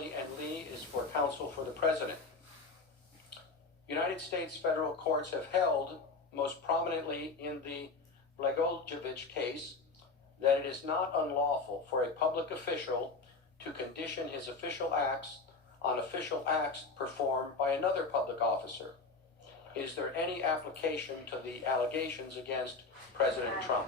Kelly, and Lee is for counsel for the President. United States federal courts have held, most prominently in the Blagojevich case, that it is not unlawful for a public official to condition his official acts on official acts performed by another public officer. Is there any application to the allegations against President Trump?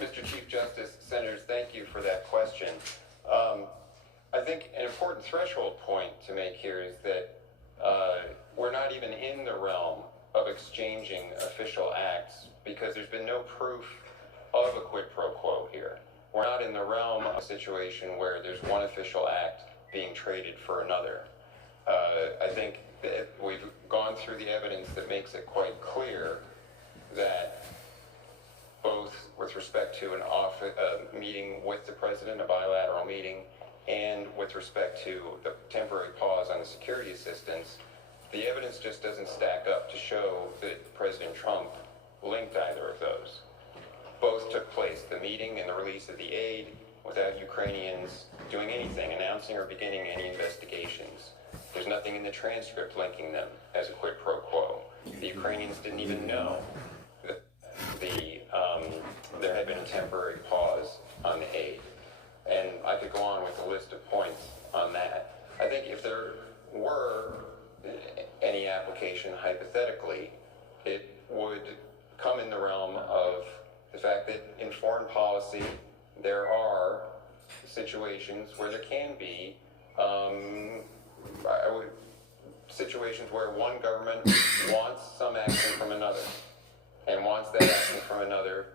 Mr. Chief Justice, Senators, thank you for that question. I think an important threshold point to make here is that we're not even in the realm of exchanging official acts because there's been no proof of a quid pro quo here. We're not in the realm of a situation where there's one official act being traded for another. I think that we've gone through the evidence that makes it quite clear that both with respect to a meeting with the president, a bilateral meeting, and with respect to the temporary pause on the security assistance, the evidence just doesn't stack up to show that President Trump linked either of those. Both took place, the meeting and the release of the aid, without Ukrainians doing anything, announcing or beginning any investigations. There's nothing in the transcript linking them as a quid pro quo. The Ukrainians didn't even know that there had been a temporary pause on the aid. And I could go on with a list of points on that. I think if there were any application hypothetically, it would come in the realm of the fact that in foreign policy there are situations where there can be situations where one government wants some action from another and wants that action from another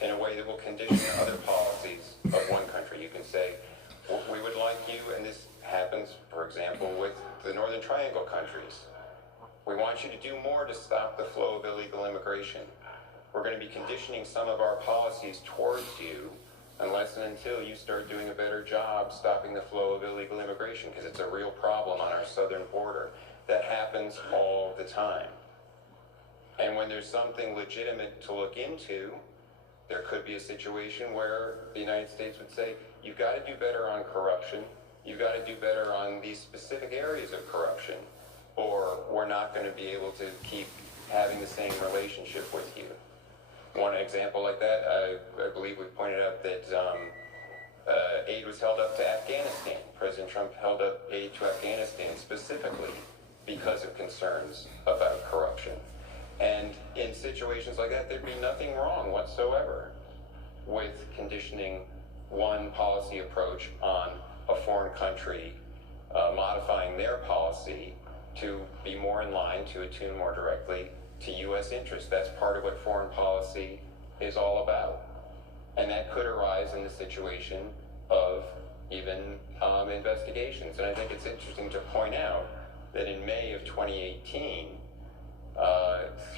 in a way that will condition other policies of one country. You can say, well, we would like you, and this happens, for example, with the Northern Triangle countries. We want you to do more to stop the flow of illegal immigration. We're going to be conditioning some of our policies towards you unless and until you start doing a better job stopping the flow of illegal immigration, because it's a real problem on our southern border. That happens all the time. And when there's something legitimate to look into, there could be a situation where the United States would say, you've got to do better on corruption, you've got to do better on these specific areas of corruption, or we're not going to be able to keep having the same relationship with you. One example like that, I believe we pointed out that aid was held up to Afghanistan. President Trump held up aid to Afghanistan specifically because of concerns about corruption. And in situations like that, there'd be nothing wrong whatsoever with conditioning one policy approach on a foreign country, modifying their policy to be more in line, to attune more directly to U.S. interests. That's part of what foreign policy is all about. And that could arise in the situation of even investigations. And I think it's interesting to point out that in May of 2018,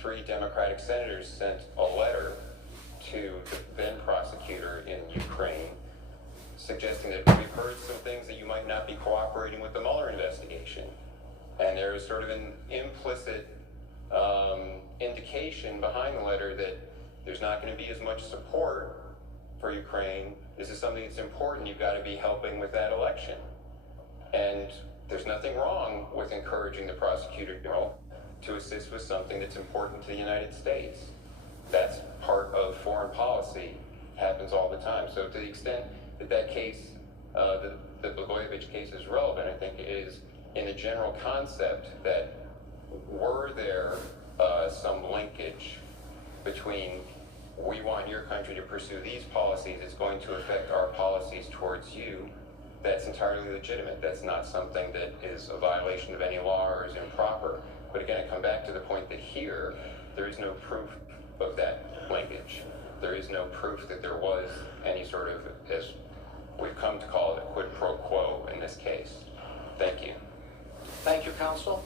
3 Democratic senators sent a letter to the then prosecutor in Ukraine suggesting that we've heard some things that you might not be cooperating with the Mueller investigation. And there is sort of an implicit indication behind the letter that there's not going to be as much support for Ukraine. This is something that's important. You've got to be helping with that election. And there's nothing wrong with encouraging the prosecutor general to assist with something that's important to the United States. That's part of foreign policy, happens all the time. So to the extent that that case, the Blagojevich case is relevant, I think it is in the general concept that were there some linkage between we want your country to pursue these policies, it's going to affect our policies towards you, that's entirely legitimate. That's not something that is a violation of any law or is improper. But again, I come back to the point that here, there is no proof of that linkage. There is no proof that there was any sort of, as we've come to call it, a quid pro quo in this case. Thank you. Thank you, counsel.